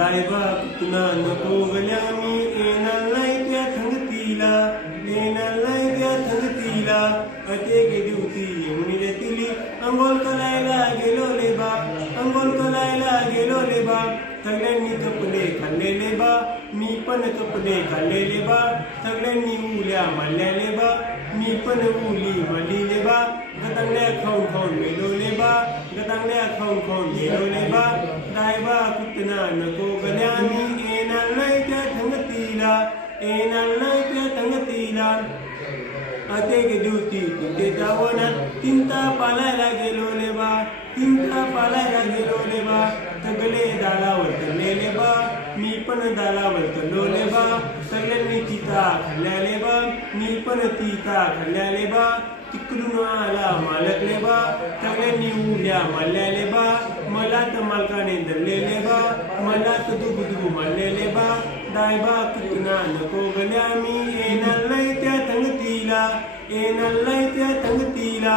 दायबा कुतना नको गल्या मी येणार नाही त्या थंगतीला येणार नाही त्या थंगतीला अते गेली होती यमुनीला तिली अंघोळ करायला गेलो ले बा अंघोळ करायला गेलो ले बा सगळ्यांनी कपडे खाल्लेले बा मी पण कपडे खाल्लेले बा सगळ्यांनी उल्या मारलेले बा मी पण उली मारलेले बा गतांगड्या खाऊन खाऊन मेलोले बा गतांगड्या खाऊन खाऊन मेलोले बा दायबा कुतना नको गल्या मी येणार नाही त्या थंगतीला येणार नाही त्या थंगतीला अते गे दिवती तिथे वनात तिंता पालायला गेलो ले बा तिंता पालायला गेलो ले बा सगळे दालावर तरलेले बा मी पण दालावर तरलोले बा सगळ्यांनी तिता खाल्ल्याले बा मी पण तिता खाल्ल्याले बा तिकडून आला मालकले बा सगळ्यांनी उल्या मारल्याले बा मला तर मालकाने धरलेले बा मला तर दुगुदुगू मारलेले बा दायबा कुतना नको गल्या मी येणार नाही त्या थंगतीला येणार नाही त्या थंगतीला